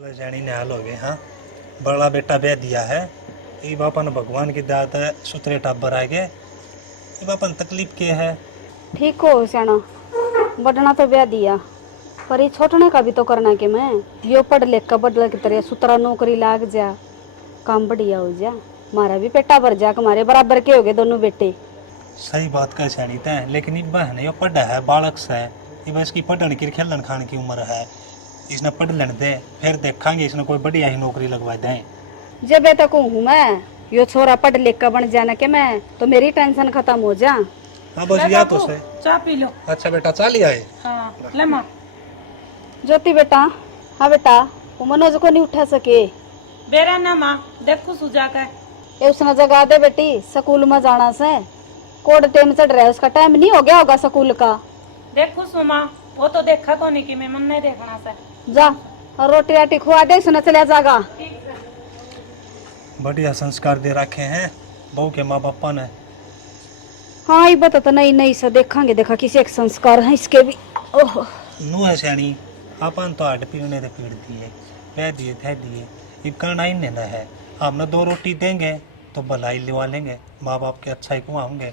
जानी ने हाल हो गए। हाँ, बड़ा बेटा ब्याह दिया है। ये बापन भगवान की दात है, सुतरे टाबर आ गए। ये बापन तकलीफ के है। ठीक हो सियाना, बढ़ना तो ब्याह दिया, पर ये छोटने का भी तो करना कि मैं यो पढ़ लिख कर बदल की तरह सुतरा नौकरी लाग जा, काम बढ़िया हो जा, मारा भी पेटा भर जा, हमारे बराबर के हो गए दोनों बेटे। सही बात कह सैनी तय, लेकिन ये बहन ये पढ़ा है, बालक से ये बस की पढ़ने की खेलन खान की उम्र है। इसने पढ़ लेने दे, फिर देखेंगे इसने कोई बढ़िया ही नौकरी लगवा दें। जब तक हूँ मैं यो छोरा पढ़ लिख कर बन जाना के मैं तो मेरी टेंशन खत्म हो जा। हाँ बस या तो सही। चाय पी लो। अच्छा बेटा चाह लिया है। हाँ ले माँ। ज्योति बेटा, हाँ बेटा, वो मनोज को नहीं उठा सके, बेरा ना माँ, देखो सुजा का ये उसने जगा दे बेटी, स्कूल में जाना से कोड टाइम चढ़ रहा है, उसका टाइम नहीं हो गया होगा स्कूल का। देखो सुमा, वो तो देखा को नहीं कि मैं मन नहीं देखना से। जा और रोटी राटी खुआ दे, सुना चला जागा। बढ़िया संस्कार दे रखे हैं बहू के माँ बापा ने। हाँ ये बता तो नहीं नहीं से देखांगे, देखा किसी एक संस्कार है इसके भी। ओह नू है सैनी, अपन तो हट पीने दे पीड़ दिए, कह दिए थे दिए, ये करना ही नहीं है। हमने 2 रोटी देंगे तो भलाई लिवा लेंगे, माँ बाप के अच्छा ही कुआंगे।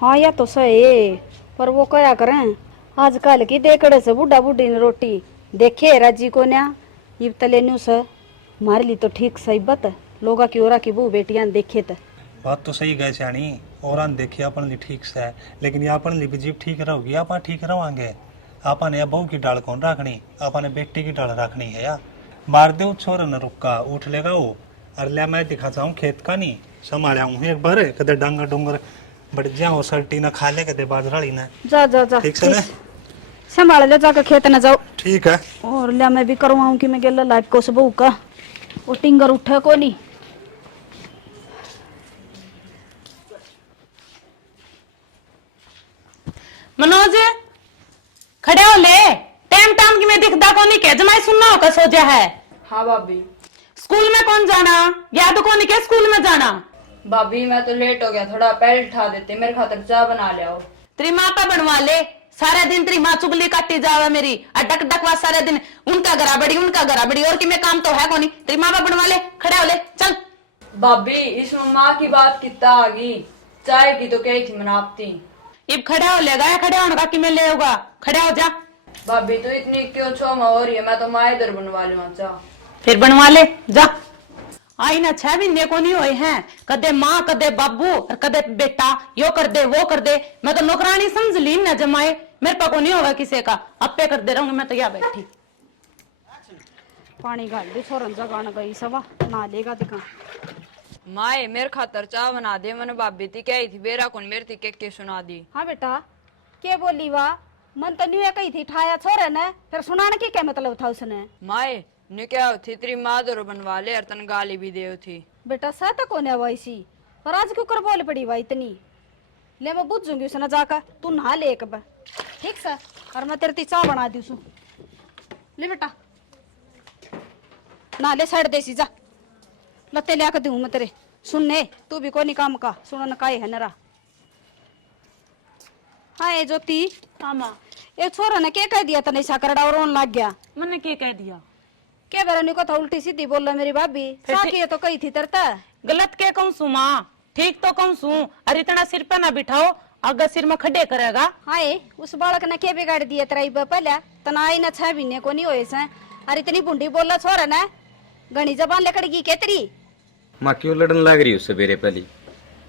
हाँ या तो सही, पर वो क्या करें, आजकल की देकड़े से बुढ़ा बुढ़ी ने रोटी देखे राजी को न्या ये तले न्यू से हमारे लिए तो ठीक सही बत लोगा की ओरा की बहू बेटियां देखे तो। बात तो सही गए सैनी, और देखिए अपन लिए ठीक से है, लेकिन ये अपन लिए भी जीव ठीक रहोगी, अपन ठीक रहोगे। अपन या बहू की डाल कौन रखनी, अपन बेटी की डाल रखनी है या। मार दे छोर न रुका उठ लेगा वो। अरे मैं दिखा चाहूँ खेत का नहीं संभाला हूँ एक बार, कदे डांगर डूंगर बढ़ जाओ सर्टी ना खा ले, कदे बाजराड़ी ना। जा जा जा ठीक से ना, संभाल ले, जाकर खेत न जाओ। ठीक है। और लिया मैं भी करवाऊं कि मैं गेला लाइफ को से बहू का वो टिंगर उठे को नहीं। मनोज खड़े हो ले, टाइम टाइम की मैं दिखदा को नहीं के जमाई सुनना होगा सोचा है। हाँ भाभी। स्कूल में कौन जाना, याद को नहीं के स्कूल में जाना। भाभी मैं तो लेट हो गया, थोड़ा पहले उठा देते, मेरे खातिर चाय बना ले आओ। तेरी माँ का बनवा ले, सारा दिन तेरी माँ चुगली काटती जावा मेरी, अटक डकवा सारे दिन उनका गराबड़ी उनका गराबड़ी, और कि मैं काम तो है को नहीं। तेरी माँ का बनवा ले, खड़े हो ले चल। भाभी इसमें माँ की बात कितना आ गई, चाय की तो कही थी मनापती। इब खड़े हो लेगा या खड़े होने का कि मैं ले होगा, खड़े हो जा। भाभी तो इतनी क्यों छोमा हो रही है, मैं तो माँ इधर बनवा लूँ चाह। फिर बनवा ले जा। आई ना 6 महीने को नहीं हुए हैं, कदे माँ कदे बाबू और कदे बेटा, यो कर दे वो कर दे। मैं तो नौकरानी समझ ली ना जमाए, मेरे पास को नहीं होगा किसी का, अपे कर दे रहूंगी मैं तो यहाँ बैठी। पानी घाल दे छोरन जगान गई सवा ना लेगा दिखा। माए मेरे खातर चाय बना दे, मैंने भाभी थी कही थी, बेरा कौन मेरे थी के सुना दी। हाँ बेटा के बोली वाह, मन तो न्यू कही थी ठाया छोरे ने, फिर सुनाने की क्या मतलब था उसने। माए ने क्या थी तेरी माँ दर बनवा ले, और तन गाली भी दे थी। बेटा सह तक होने वैसी, पर आज क्यों कर बोल पड़ी वाह इतनी। ले मैं बुझूंगी उसने जाकर, तू नहा ले एक बार ठीक से, और मैं तेरे चाय बना दी उसू। ले बेटा ना ले साइड देसी जा, लत्ते लिया कर दूं मैं तेरे। सुनने तू भी कोई नहीं काम का, सुनन का है नरा। हाँ ये ज्योति, हाँ माँ। ये छोरा ने क्या कह दिया था, नहीं साकरड़ा और रोन लग गया। मैंने क्या कह दिया, क्या बेरा को था उल्टी सीधी बोल रहा मेरी भाभी, साकी तो कही थी तरता। गलत क्या कहूँ सू माँ, ठीक तो कहूँ सू। अरे इतना सिर पे ना बिठाओ, अगर सिर में खड्डे करेगा। हाय उस बालक ने क्या बिगाड़ दिया तेरा इब पहले, तनाई ना 6 महीने को नहीं होए से। अरे इतनी बुंडी बोला छोरा ने, घनी जबान लकड़गी के तेरी। माँ क्यों लड़न लाग रही उससे बेरे पहली,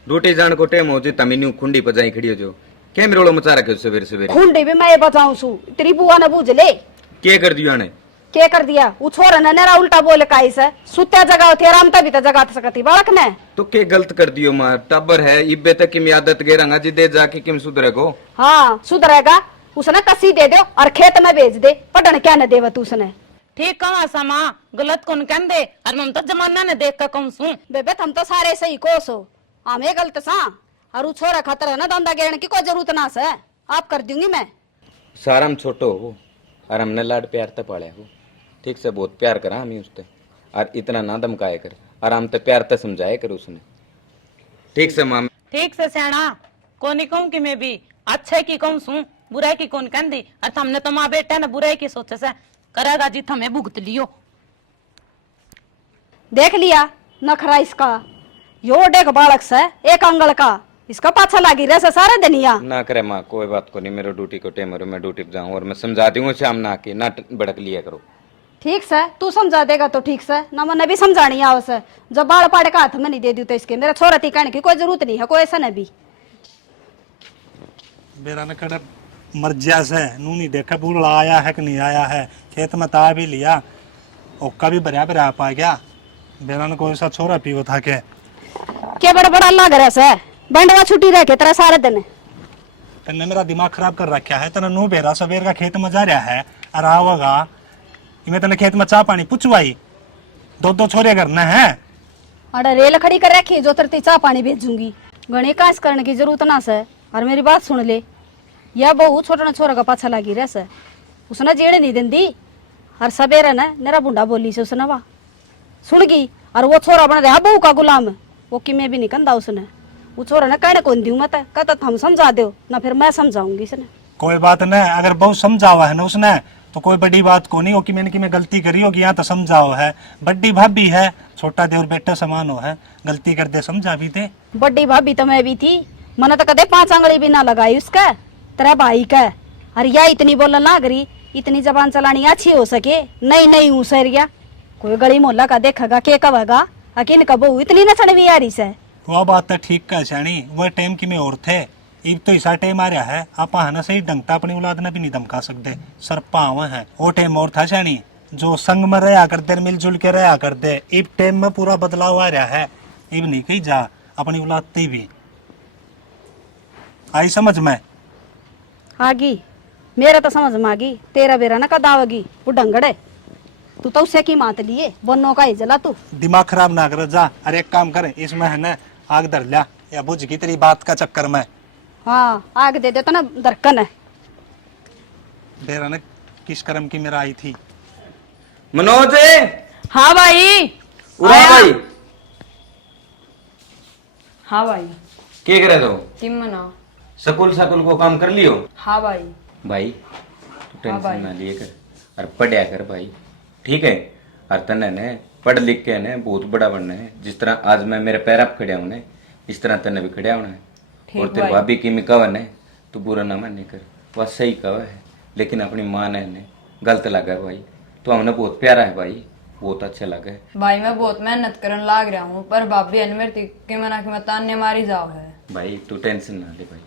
रोटी जान को टेम हो जो तमीन्यू खुंडी पजाई खड़ी हो जो, क्या मेरे मचा रखे सवेरे सवेरे। खुंडी भी मैं बचाऊं सू, तेरी बुआ ने बूझ ले क्या कर दिया ने, क्या कर दिया। वो छोरा ने नेरा उल्टा बोले काई से, सुत्या जगह होती आरामता भी तो जगा सकती बालक ने। तो क्या गलत कर दियो माँ, टब्बर है इब्बे तक की आदत गेरंगा जिदे जाके किम सुधरेगो। हाँ सुधरेगा, उसने कसी दे दो और खेत में बेच दे, पढ़ने क्या न देवत उसने। ठीक कहूँ ऐसा माँ, गलत कौन कह दे, और हम तो जमाना ने देख कर कहूँ सू। बेबे हम तो सारे सही कोस हो, हमें गलत सा, और वो छोरा खतर है ना धंधा गिरने की कोई जरूरत ना से, आप कर दूंगी मैं। सारा हम छोटो हो और हमने लाड प्यार ते पाले हो, ठीक से बहुत प्यार करा हमें उसते, और इतना ना धमकाया कर, और हम ते प्यार ते समझाया कर उसने, ठीक से माँ। ठीक से सियाना को नहीं कहूँ कि मैं भी अच्छे की कहूँ सू, बुराई की कौन कह दी। और हमने तो माँ बेटा ने बुराई की सोचे से करेगा जी, हमें भुगत लियो। देख लिया नखरा इसका, यो डेक बालक से एक अंगल का, इसका पाछा लागी रहे सारे दुनिया। ना करे माँ, कोई बात को नहीं, मेरे ड्यूटी को टाइम है, मैं ड्यूटी पे जाऊँ और मैं समझा दूंगा शाम ना आके ना भड़क लिया करो। ठीक से तू समझा देगा तो ठीक से, ना मैंने भी समझानी आवस है। जब बाल पाड़े का हाथ में नहीं दे दी तो इसके मेरा छोरा थी कहने की कोई जरूरत नहीं है, कोई ऐसा नहीं भी। मेरा न कड़े मर्जिया से नू नहीं देखा बूढ़ा आया है कि नहीं आया है, खेत में ता भी लिया, ओका भी भरिया भरिया पा गया। मेरा न कोई सा छोरा पीवो था के बड़ा बड़ा अल्लाह करे से बंडवा छुट्टी रह के तेरा सारे दिन। तन्ने मेरा दिमाग खराब कर रखा है, तना नू बेरा सवेर का खेत में जा रहा है और आओगा मैं तने खेत में चाह पानी पुछवाई, दो छोरे करना है। अरे रेल खड़ी कर रखी जो तरती चाह पानी भेजूंगी, घणी काश करने की जरूरत ना से। और मेरी बात सुन ले, यह बहू छोटा छोरा का पाछा लगी रह से, उसने जेड़ नहीं देंदी। हर सवेरे ने मेरा बुंडा बोली से उसने वाह सुन गई, और वो छोरा बन रहा बहू का गुलाम, वो कि मैं भी नहीं कंधा उसने। वो छोरा ने कहने कौन दू मत कहता हम समझा दो ना, फिर मैं समझाऊंगी इसने। कोई बात नहीं, अगर बहुत समझावा है ना उसने तो कोई बड़ी बात को नहीं हो कि मैंने कि मैं गलती करी होगी, यहाँ तो समझाओ है। बड़ी भाभी है, छोटा देवर बेटा समान हो है, गलती कर दे समझा भी दे। बड़ी भाभी तो मैं भी थी, मैंने तो कदे 5 आंगली भी ना लगाई उसका, तेरा भाई का। अरे या इतनी बोलना ना करी, इतनी जबान चलानी अच्छी हो सके, नहीं नहीं हूँ सरिया कोई गली मोहल्ला का देखेगा के कहेगा अकिन कबू इतनी नचन भी आ रही से। वो बात तो ठीक कह शानी, वो टाइम की में और थे, इब तो ऐसा टाइम आ रहा है आप है ना सही ढंग से अपनी औलाद ने भी नहीं धमका सकते, सरपा हुआ है। वो टाइम और था शानी, जो संग में रहा करते मिलजुल के रहा करते, इब टाइम में पूरा बदलाव आ रहा है। इब नहीं कही जा अपनी औलाद ती भी आई समझ में आगी, मेरा तो समझ में आगी, तेरा बेरा ना कदा आवेगी वो डंगड़े, तू तो उसे की मात लिए बनो का ही जला तू। दिमाग खराब ना कर जा। अरे एक काम करे, इसमें है ना आग धर लिया या बुझ की तेरी बात का चक्कर में। हाँ आग दे देता ना दरकन है। बेरा ने किस कर्म की मेरा आई थी। मनोज हाँ भाई। उड़ा आया। भाई हाँ भाई। क्या करे दो तुम मनाओ। सकूल को काम कर लियो हाँ भाई। भाई तू टेंशन ना लिए कर और पढ़िया कर भाई, ठीक है। और तने ने पढ़ लिख के ने बहुत बड़ा बनना है, जिस तरह आज मैं मेरे पैर आप खड़े हूं इस तरह तने भी खड़े होना है। और तेरे भाभी की मिकावन है, तू बुरा ना माने कर, वह सही कहा है, लेकिन अपनी माँ ने गलत लगा भाई। तो हमने बहुत प्यारा है भाई, बहुत अच्छा लगा है भाई। मैं बहुत मेहनत करने लाग रहा हूँ, पर भाभी मेरे के मना के मैं ताने मारी जाओ है। भाई तू टेंशन ना ले भाई,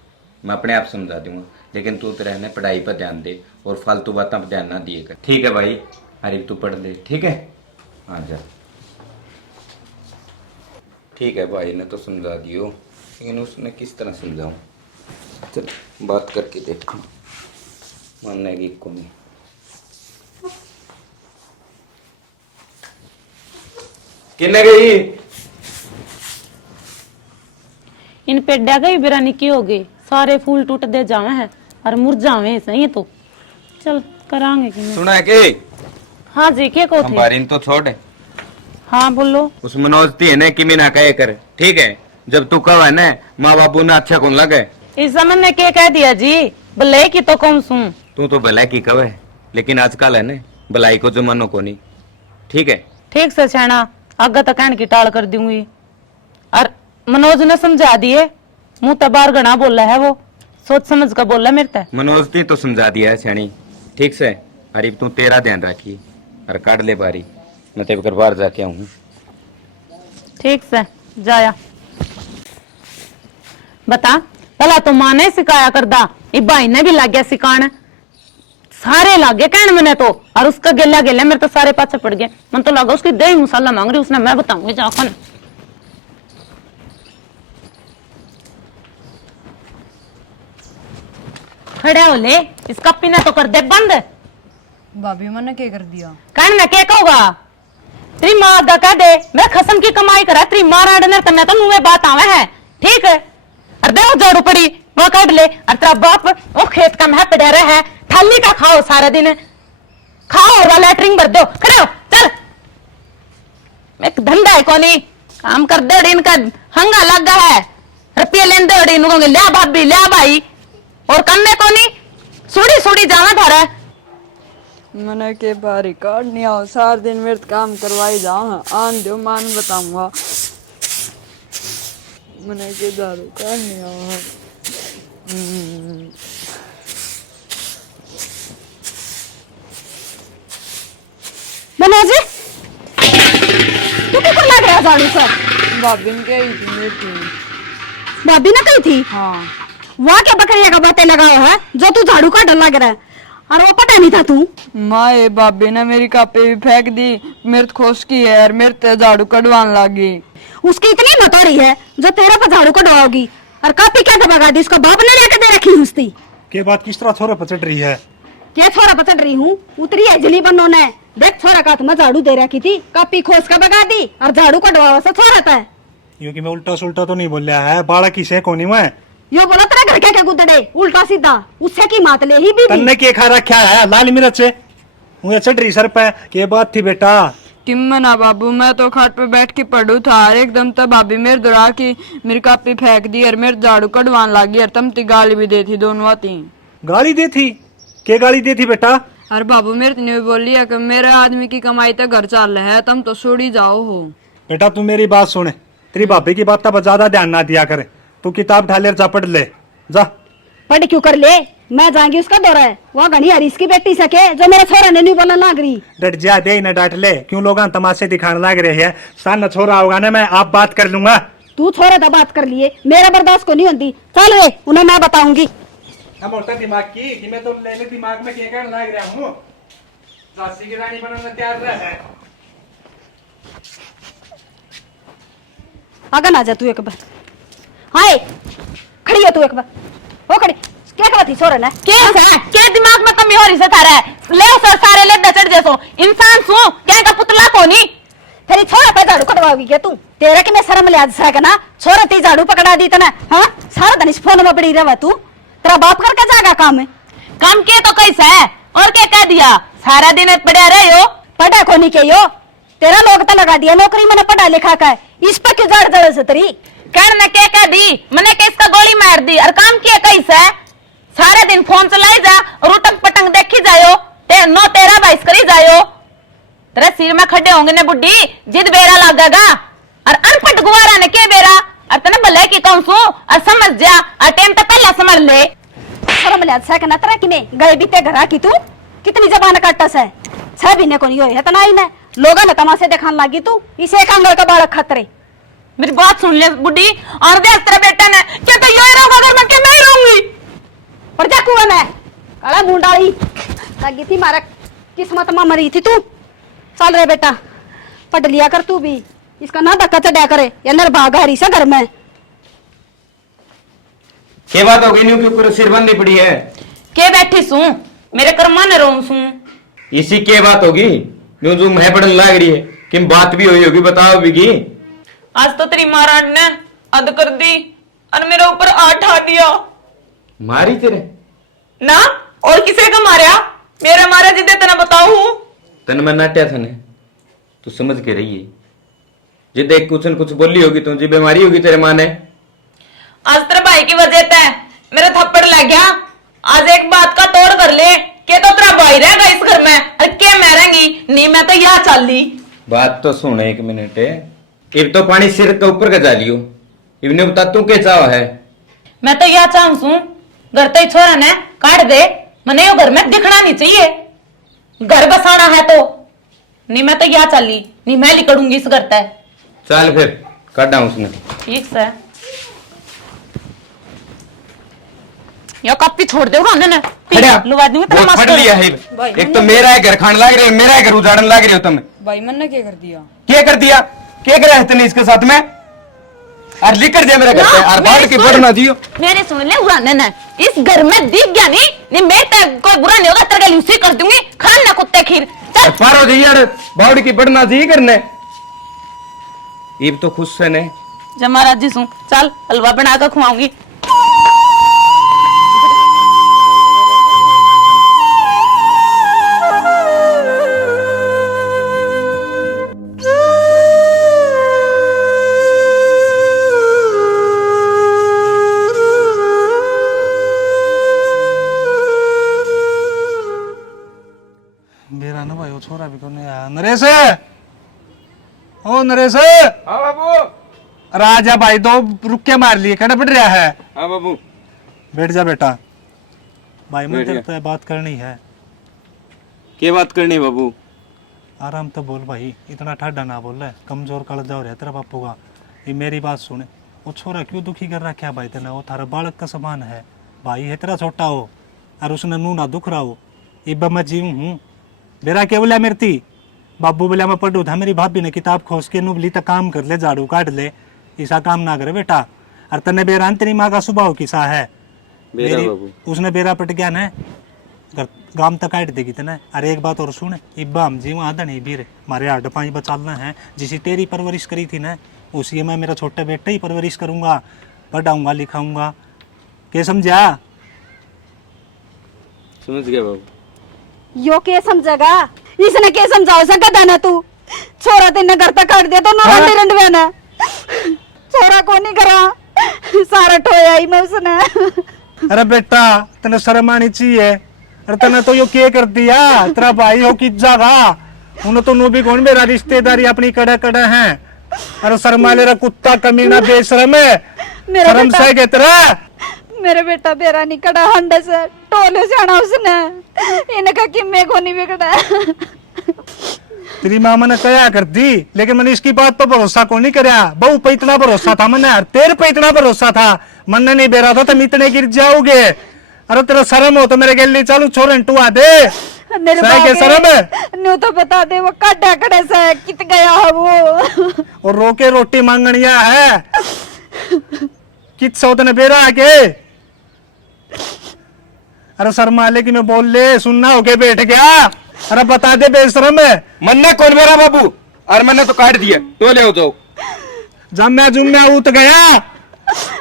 मैं अपने आप समझा दूंगा, लेकिन तू रहने पढ़ाई पर ध्यान दे और फालतू बातों पर ध्यान ना दिए कर, ठीक है भाई। अरे तू पढ़ ले, ठीक है। हाँ जा, ठीक है। भाई ने तो समझा दियो, लेकिन उसने किस तरह समझाऊं, चल बात करके देखो, मानने की को नहीं। किन्ने गई इन पेड्या गई बिरानी की हो गई, सारे फूल टूट दे जावे हैं और मुरझावे सही तो चल करांगे कि सुना है कि हाँ जी के को थे। हमारी तो छोड़, हाँ बोलो। उस मनोज थी है ना कि मैं ना कहे कर, ठीक है। जब तू कह है ना माँ बापू ने अच्छा कौन लगे, इस समय ने के कह दिया जी, भले की तो कम सुन। तू तो भलाई की कहे, लेकिन आजकल है ना भलाई को जमानो को नहीं, ठीक है। ठीक से छेना आगे तो कहन की टाल कर दूंगी। और मनोज ने समझा दिए, मुंह तबार गणा बोला है, वो सोच समझ कर बोला मेरे तक। मनोज ने तो समझा दिया है छेनी, ठीक से। अरे तू तेरा ध्यान रखी और काट ले बारी, मैं तेरे घर बाहर जाके आऊँ। ठीक से जाया। बता भला तो माँ ने सिखाया करदा, ये भाई ने भी लग गया सिखाने, सारे लग गए कहने मैंने तो। और उसका गेला गेला मेरे तो सारे पाछे पड़ गए, मन तो लगा उसकी दही मसाला मांग रही, उसने मैं बताऊंगी जाकर। खड़े हो ले, इसका पीना तो कर दे बंद। भाभी मैंने क्या कर दिया? कहने मैं क्या कहूँगा, तेरी माँ दा कह दे मैं खसम की कमाई करा, तेरी माँ राडनर करना तो मुँह में बात आवे है, ठीक है। और दे वो झाड़ू पड़ी वो काट ले, और तेरा बाप वो खेत का मह पड़ा रहा है, थाली का खाओ सारा दिन, खाओ और लैटरिंग भर दो, खड़े हो चल। एक धंधा है कोनी, काम कर दे, इनका हंगा लगा है, रुपये लेन दे, इनको लिया भाभी लिया भाई, और कन्ने कोनी सुड़ी सुड़ी जाना थारा। मैंने के बारी काट नहीं आओ सार दिन मेरे तो काम करवाई जाओ आन दो मान बताऊंगा मैंने के दारू काट नहीं आओ मनोज तू क्यों लग रहा झाड़ू पर? भाभी ने कही थी मेरी थी। भाभी ने कही थी हाँ वहाँ क्या बकरिया का बातें लगाओ है जो तू झाड़ू काटने लग रहा है और वो पता नहीं था तू। माँ ये भाभी ने मेरी कापी भी फेंक दी मेरे तो खुश की है और मेरे ते झाड़ू कटवाने लगी। उसकी इतनी मतौरी है जो तेरा पर झाड़ू कटवाओगी और कापी क्या भगा दी उसका बाप ने लेके दे रखी उसकी। के बात किस तरह छोरा पचट रही है? क्या छोरा पचट रही हूँ उतरी है जली बनो ने देख छोरा का हाथ में झाड़ू दे रखी थी कापी खोस का भगा दी और झाड़ू कटवावा से छोरा था। यूं कि मैं उल्टा सुल्टा तो नहीं बोल रहा है, बाड़ा की से कोनी मैं यो बोला तेरा घर के गुदड़े उल्टा सीधा उससे की मात ले ही भी तन्ने के खा रखा है लाल मिर्च से मुझे चढ़ रही सर पे। के बात थी बेटा? टिम्मना बाबू मैं तो खाट पे बैठ के पढ़ू था और एकदम तब भाभी मेरे दुरा की मेरी कापी फेंक दी और मेरे झाड़ू कटवाने लगी और तम ती गाली भी दी थी दोनों आती। गाली दी थी? के गाली दी थी बेटा? अरे बाबू मेरे ने बोली है कि मेरे आदमी की कमाई तो घर चल रहा है तुम तो छोड़ी जाओ हो। बेटा तू मेरी बात सुने, तेरी भाभी की बात पर ज्यादा ध्यान ना दिया करे। तू किताब ढाले जा पढ़ ले जा। पढ़ क्यों कर ले मैं जाऊंगी उसका दौरा है वहाँ घनी हरीश की बेटी सके जो मेरा छोरा ने नहीं बोलना लाग रही। डट जा दे न डांट ले क्यों लोग तमाशे दिखाने लग रहे हैं। सान न छोरा होगा ना मैं आप बात कर लूंगा। तू छोरे तो बात कर लिए मेरा बर्दाश्त को नहीं होती चल वे उन्हें मैं बताऊंगी। हम मोटा दिमाग की कि मैं तो लेले दिमाग में क्या कहने लग रहा हूँ। झांसी की रानी बनने तैयार रहा है। आगे ना जा तू एक बार। हाय खड़ी हो तू एक बार हो खड़ी क्या कहती छोरे ने क्या दिमाग में कमी हो रही से थारा है ले सर सारे ले दचड़ जैसो इंसान सु क्या का पुतला कोनी तेरी छोरा पे झाड़ू कटवाओगी क्या तू? तेरा कि मैं शर्म ले आज सक ना छोरा ती झाड़ू पकड़ा दी तना हाँ सारा दिन इस फोन में पड़ी रहा तू तेरा बाप करके जाएगा काम है काम किए तो कैसा है और क्या कह दिया सारा दिन पड़े रहे हो पढ़ा को नहीं के यो तेरा लोग तो लगा दिया नौकरी मैंने पढ़ा लिखा का है इस पर क्यों जड़ जड़ से तेरी कहने ने क्या कह दी मैंने किसका गोली मार दी और काम किया कैसा है सारे दिन फोन चलाई जा और उटंग पटंग देखी जायो ते नो तेरा बाइस करी जायो तेरे सिर में खड्डे होंगे ने बुड्ढी जिद बेरा लगेगा और अनपढ़ गुवारा ने के बेरा और तने भले की कौन सू और समझ जा और टाइम तो पहला समझ ले शर्म ले आज सक ना तेरा कि मैं गए बीते घरा की तू कितनी जबान काटस है 6 महीने को नहीं हो इतना ही ना लोगों ने तमाशे दिखाने लगी तू इसे एक अंगल का बालक खतरे। मेरी बात सुन ले बुड्ढी और देख तेरे बेटे ने क्या तो यही रहोगा अगर मैं क्या मैं रहूंगी पर जा कुएं में काला मुंडाली लगी थी मारा किस्मत में मरी थी तू। चल रे बेटा पढ़ लिया कर तू भी इसका ना धक्का चढ़ा करे या निर्भाग हरी से घर में। क्या बात हो गई न्यू के ऊपर सिरबंदी पड़ी है? के बैठी सू मेरे कर्मा न रहूं सू इसी के बात होगी न्यू जो मैं पढ़ने लग रही है कि बात भी हुई होगी बताओ बिगी। आज तो तेरी महाराज ने अद कर दी और मेरे ऊपर आठ आ दिया। मारी तेरे? ना और किसे का मारा मेरा मारा जिदे तना बताऊ तन मैं नाट्या था ने तू समझ के रही है जिदे कुछ न कुछ बोली होगी तो जी बीमारी होगी तेरे माँ ने। आज तेरे भाई की वजह से मेरा थप्पड़ लग गया। आज एक बात का तोड़ कर ले के तो तेरा भाई रहेगा इस घर में और क्या मैं रहेंगी नहीं मैं तो यहाँ चल ली। बात तो सुन एक मिनट है इब तो पानी सिर के ऊपर का जा लियो इब ने बता तू क्या चाह है। मैं तो यह चाहूं सू घर तो छोरा ने काट दे मने यो घर में दिखना नहीं चाहिए घर बसाना है तो नहीं मैं तो यहाँ चल ली नहीं मैं निकलूंगी इस घर तक। चल फिर काटा उसने ठीक है या कप्पी छोड़ दे उन्होंने लुवा दूंगी तेरा फट लिया है एक तो मेरा है घर खाने लग रहे हो मेरा है घर उजाड़ने लग रहे हो तुम। भाई मैंने क्या कर दिया? क्या कर दिया? क्या करा है तूने इसके साथ में? और लिख कर दिया मेरा घर पे और बाहर की बढ़ना दियो। मेरे सुन ले उड़ाने ने इस घर में दिख गया नहीं मैं कोई बुरा नहीं होगा तेरे लिए उसी कर दूंगी खाना कुत्ते खीर चल पारो जी यार बावड़ी की बढ़ना जी करने इब तो खुश है ने जमा राजी सू चल हलवा बना कर खुआऊंगी। ओ नरेश, हाँ बाबू। राजा भाई दो रुके मार लिए, कहना पड़ रहा है। हाँ बाबू। बैठ जा बेटा। भाई बैठ मुझे गया। तो बात करनी है। क्या बात करनी बाबू? आराम तो बोल भाई, इतना ठाडा ना बोल रहा है, कमजोर कलजा हो रहा है तेरा बापू का। ये मेरी बात सुने, वो छोरा क्यों दुखी कर रखा है भाई तेने? वो थारा बालक का समान है भाई, है तेरा छोटा हो और उसने नू ना दुख रहा हो। इब्बा मैं जीव हूँ, बेरा क्या बोला मेरी थी? बाबू बोला मैं पढ़ू था, मेरी भाभी ने किताब खोस के नूबली तक काम कर ले, झाड़ू काट ले, ऐसा काम ना करे बेटा। और तने बेरा तेरी माँ का स्वभाव किसा है? बेरा मेरी- बाबू। उसने बेरा पट गया ना, गाम तक काट देगी तेने। अरे एक बात और सुन, इब्बा हम जीव आधा नहीं बीर, हमारे हड्ड पाँच बचालना है। जिसी तेरी परवरिश करी थी ना, उसी मैं मेरा छोटा बेटा ही परवरिश करूंगा, पढ़ाऊंगा लिखाऊंगा। क्या समझा? समझ गया बाबू। यो के समझेगा? इसने के समझाओ सकता ना तू? छोरा तेने घर तक काट दिया तो ना रंडे रंडवे ना, छोरा को नहीं करा, सारा ठोया ही मैं उसने। अरे बेटा तने शर्म आनी चाहिए। अरे तने तो यो के कर दिया, तेरा भाई हो कि जागा, उन्हें तो नो भी कौन मेरा रिश्तेदारी अपनी कड़ा कड़ा है। अरे शर्मा ले रहा कुत्ता कमीना बेशरम है, मेरा शर्म बेटा- से के तेरा। मेरे बेटा बेरा नहीं कड़ा हंडे से टोले से आना उसने, इनका किम्मे को नहीं बिगड़ा। तेरी माँ मैंने कया कर दी, लेकिन मैंने इसकी बात पर भरोसा को नहीं कराया। बहू पे इतना भरोसा था मैंने, तेरे पे इतना भरोसा था, मन नहीं बेरा था तुम इतने गिर जाओगे। अरे तेरा शर्म हो तो मेरे गले चालू छोरन टुआ दे, मेरे सही के शर्म है। न्यू तो बता दे वो काटा कड़े से कित गया है वो। और रोके रोटी मांगनिया है कित सौ तने बेरा आके। अरे शर्मा ले कि मैं बोल ले, सुनना होके बैठ गया। अरे बता दे बेशरम है। मन्ना कौन मेरा बाबू? और मैंने तो काट दिया, तो ले आओ जाओ। जम्या जुम्या उत गया।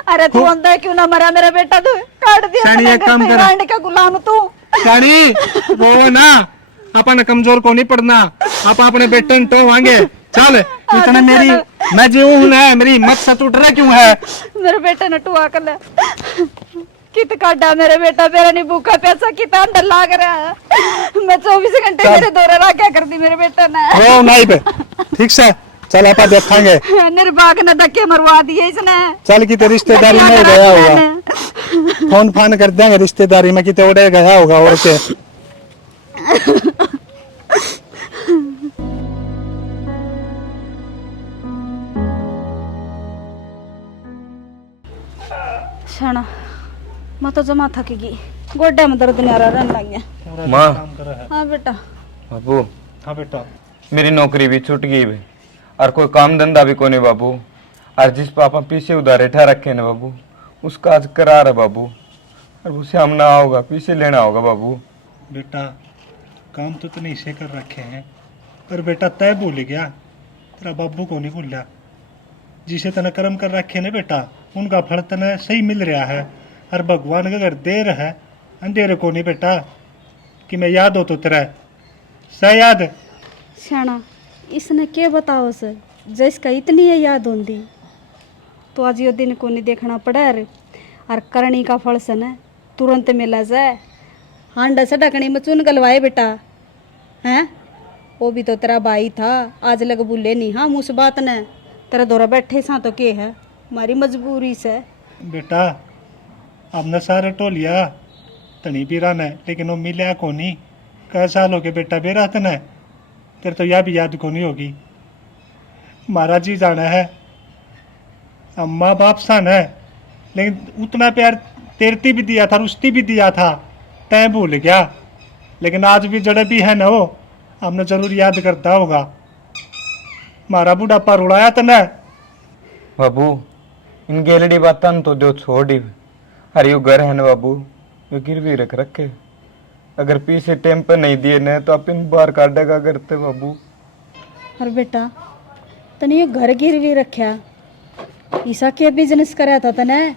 अरे तू अंदर क्यों ना मरा मेरा बेटा? तू काट दिया शानी, अपने एक घर काम पे, कर। रांड का गुलाम तू। शानी वो ना अपन कमजोर को नहीं पड़ना, आप अपने बेटे तो वांगे चल। इतना मेरी मैं जीव हूं ना, मेरी हिम्मत से टूट रहा क्यों है? मेरे बेटे ने टुआ कर ले कित काटा मेरे बेटा, मेरा नहीं भूखा पैसा कितना अंदर लाग रहा है। मैं 24 घंटे मेरे दौरे रहा क्या कर दी मेरे बेटे ने। ओ नहीं पे ठीक से चल, आप देखेंगे। निर्भाग ने धक्के मरवा दिए इसने। चल की रिश्तेदारी में गया होगा, फोन फान कर देंगे रिश्तेदारी में कितने उड़े गया होगा। और के क्षण मैं तो जमा थकेगी, गोड्डे में दर्द नहीं आ रहा, रहने लग गया। माँ हाँ बेटा। बाबू, हाँ बेटा, मेरी नौकरी भी छूट गई है और कोई काम धंधा भी कोने बाबू। और जिस पापा पीछे उधारे ठा रखे ना बाबू, उसका आज करार है बाबू। और उसे हम ना होगा, पीछे लेना होगा बाबू। बेटा काम तो तूने इसे कर रखे हैं, पर बेटा तय भूल गया, तेरा बाबू को नहीं भूला। जिसे तने कर्म कर रखे ने बेटा, उनका फल तने सही मिल रहा है। और भगवान का अगर देर है अंधेरे को नहीं बेटा, कि मैं याद हो तो तेरा सही याद। श्याणा इसने क्या बताओ सर, जिसका इतनी है याद होंगी तो आज यो दिन को नहीं देखना पड़ा रे। और करनी का फल से न तुरंत मिला जाए। हांडा से ढकनी में चुन गलवाए बेटा हैं, वो भी तो तेरा भाई था, आज लग भूले नहीं। हाँ मुझ बात न तेरा दौरा बैठे सा तो के है, हमारी मजबूरी से। बेटा हमने सारे टोलिया तनी पीरा ने, लेकिन वो मिला को नहीं। कई साल हो गए बेटा बेरा तने, तेरे तो यह भी याद को नहीं होगी। महाराज जी जाना है, अम्मा बाप सन है, लेकिन उतना प्यार तेरती भी दिया था, रुस्ती भी दिया था, तय भूल गया। लेकिन आज भी जड़े भी है ना वो, हमने जरूर याद करता होगा। मारा बुढ़ापा रुड़ाया तने। बाबू इन गेलड़ी बातन तो जो छोड़ी, अरे यो घर है ना बाबू, यो गिरवी रख रखे। अगर पीछे टेम पे नहीं दिए न तो अपन बाहर काटेगा करते बाबू। और बेटा तने ये घर गिरवी रखा, ईसा के बिजनेस कराया था तने,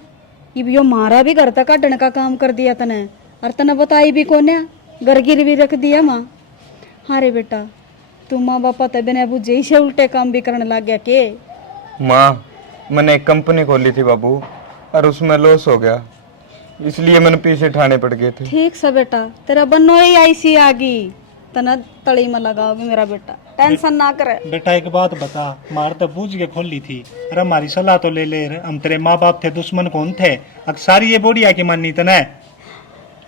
ये यो मारा भी घर तक काटने का काम कर दिया तने, और तने बताई भी कोने घर गिरवी रख दिया माँ। हाँ रे बेटा तू माँ बापा तो बिना बुझे से उल्टे काम भी करने लग गया के। माँ मैंने एक कंपनी खोली थी बाबू, और उसमें लॉस हो गया, इसलिए मैंने पीछे ठाने पड़ गए थे। ठीक से बेटा तेरा बनो ही ऐसी आगी, तना तली में लगाओगे मेरा बेटा, टेंशन ना करे। बेटा एक बात बता, मार तो बूझ के खोली थी। अरे हमारी सलाह तो ले ले, हम तेरे माँ बाप थे, दुश्मन कौन थे? अब सारी ये बोड़िया की माननी तने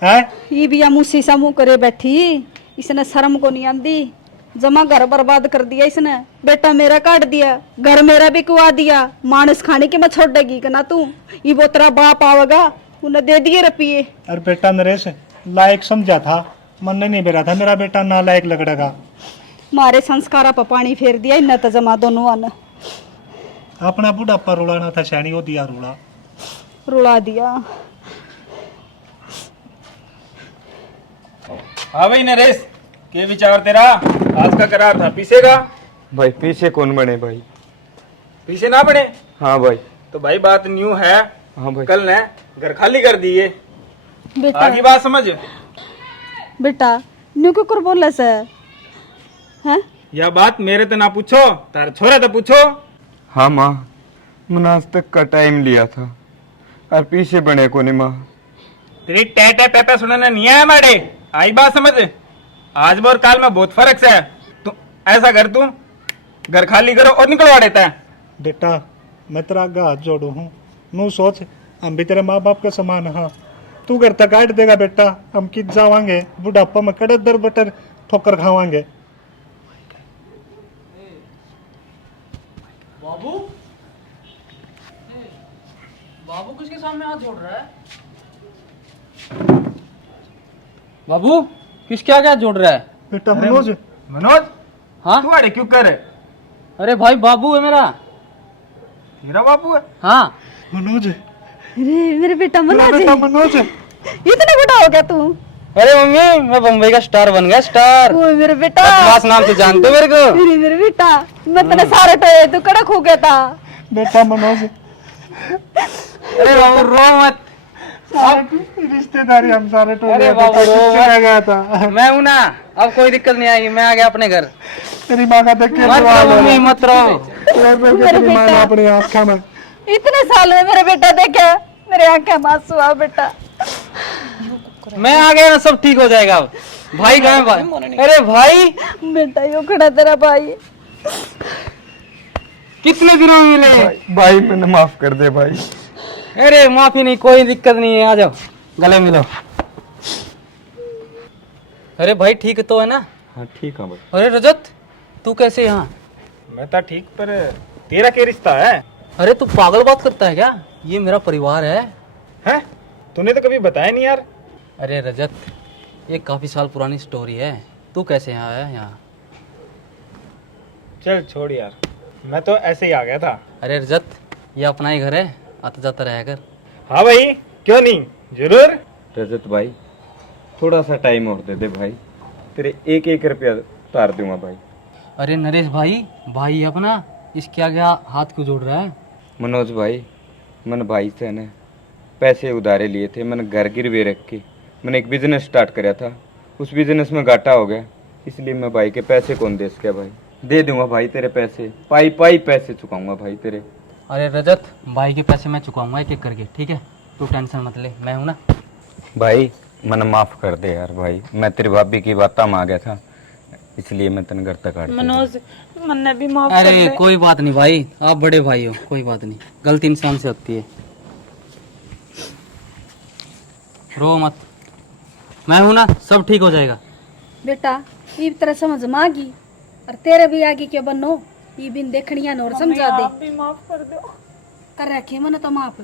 है? ये भी मुझसे सा मुंह करे बैठी, इसने शर्म को नहीं आंदी, जमा घर बर्बाद कर दिया इसने। बेटा मेरा काट दिया, घर मेरा भी कुआ दिया, मानस खाने के मैं छोड़ देगी ना तू? ये वो तेरा बाप आवेगा, उन्हें दे दिए रुपये। अरे बेटा नरेश लायक समझा था, मन नहीं बेरा था मेरा बेटा नालायक लगड़ेगा। मारे संस्कारा पर पानी फेर दिया इन्हें तो जमा दोनों आने। अपना बुढ़ापा रुलाना था सैनी, वो दिया रुला। रुला दिया। हाँ भाई नरेश, के विचार तेरा? आज का करार था, पीसेगा? भाई पीछे कौन बने भाई? पीछे ना बने? हाँ भाई। तो भाई बात न्यू है, हाँ भाई। कल ने घर खाली कर दिए। बेटा आगे बात समझ। बेटा न्यू क्यों कर बोले से हैं? यह बात मेरे तो ना पूछो, तार छोरे तो पूछो। हाँ माँ, मैंने आज तक का टाइम लिया था और पीछे बने को नहीं माँ। तेरी टे पे सुनने नहीं आया मारे, आई बात समझ। आज और काल में बहुत फर्क है। तू ऐसा कर, तू घर खाली करो और निकलवा देता है। बेटा मैं तेरा आगे हाथ जोड़ू हूँ, नू सोच हम भी तेरे माँ बाप के समान। हाँ तू घर तक काट देगा बेटा, हम कित जावांगे, बुढ़ापा में कड़क दर बटर ठोकर खावांगे। बाबू, बाबू किसके सामने हाथ जोड़ रहा है? बाबू किसके आगे हाथ जोड़ रहा है? बेटा मनोज। मनोज, हाँ? तू अरे क्यों कर? अरे भाई बाबू है मेरा। मेरा बापू है? हाँ मनोज, अरे मेरे बेटा मेरा मनोज, बेटा मनोज। इतना बड़ा हो गया तू? अरे मम्मी, मैं बम्बई का स्टार बन गया, स्टार। ओ मेरे बेटा, बदमाश नाम से जानते हो मेरे को? अरे मेरे बेटा, मैं तेरे सारे टोए तू कड़क हो गया था। बेटा मनोज, अरे बाबू रो मत। रिश्तेदारी हम सारे टोले अरे बाबू रो चला गया था। मैं हूं ना, अब कोई दिक्कत नहीं आएगी, मैं आ गया अपने घर। तेरी माँ का देख के मत रो मम्मी, मत रो। तेरी माँ ने अपनी आँखों में। इतने साल में मेरा बेटा देखे, मेरे आंखें में आंसू आ बेटा। मैं आ गया ना, सब ठीक हो जाएगा अब। भाई कहाँ है भाई? अरे भाई बेटा यो खड़ा तेरा भाई। कितने दिनों में मिले? भाई मैंने माफ कर दे भाई। अरे माफी नहीं, कोई दिक्कत नहीं है, आ जाओ गले मिलो। अरे भाई ठीक तो है ना? हाँ ठीक है भाई। अरे रजत, तू कैसे यहाँ? मैं तो ठीक, पर तेरा क्या रिश्ता है? अरे तू पागल बात करता है क्या? ये मेरा परिवार है। हैं? तूने तो कभी बताया नहीं यार। अरे रजत, ये काफी साल पुरानी स्टोरी है। तू कैसे यहाँ आया यहाँ? चल छोड़ यार, मैं तो ऐसे ही आ गया था। अरे रजत, ये अपना ही घर है, आता जाता रहा कर। हाँ भाई, क्यों नहीं, जरूर। रजत भाई थोड़ा सा टाइम और दे दे भाई, तेरे एक एक रुपया उतार दूंगा भाई। अरे नरेश भाई, भाई है अपना, इसके आगे हाथ क्यों जोड़ रहा है? मनोज भाई, मैंने भाई से ने पैसे उधारे लिए थे, मैंने घर गिरवे रख के मैंने एक बिजनेस स्टार्ट कराया था, उस बिजनेस में घाटा हो गया, इसलिए मैं भाई के पैसे कौन दे सका भाई। दे दूंगा भाई तेरे पैसे, पाई पाई पैसे चुकाऊंगा भाई तेरे। अरे रजत, भाई के पैसे मैं चुकाऊंगा एक एक करके, ठीक है? तू टेंशन मत ले, मैं हूं ना। भाई मैंने माफ कर दे यार भाई, मैं तेरी भाभी की बात में आ गया था, इसलिए मैं तेने घर तक आ गया। मनोज मन्ने भी माफ अरे कोई बात नहीं भाई, आप बड़े भाई हो, कोई बात नहीं, गलती इंसान से होती है। रो मत, मैं हूं ना, सब ठीक हो जाएगा। बेटा ये तरह समझ में आ गई, और तेरे भी आगे क्यों बनो, ये बिन देखनिया और समझा दे। भी माफ कर दो। कर रखे मैंने तो माफ।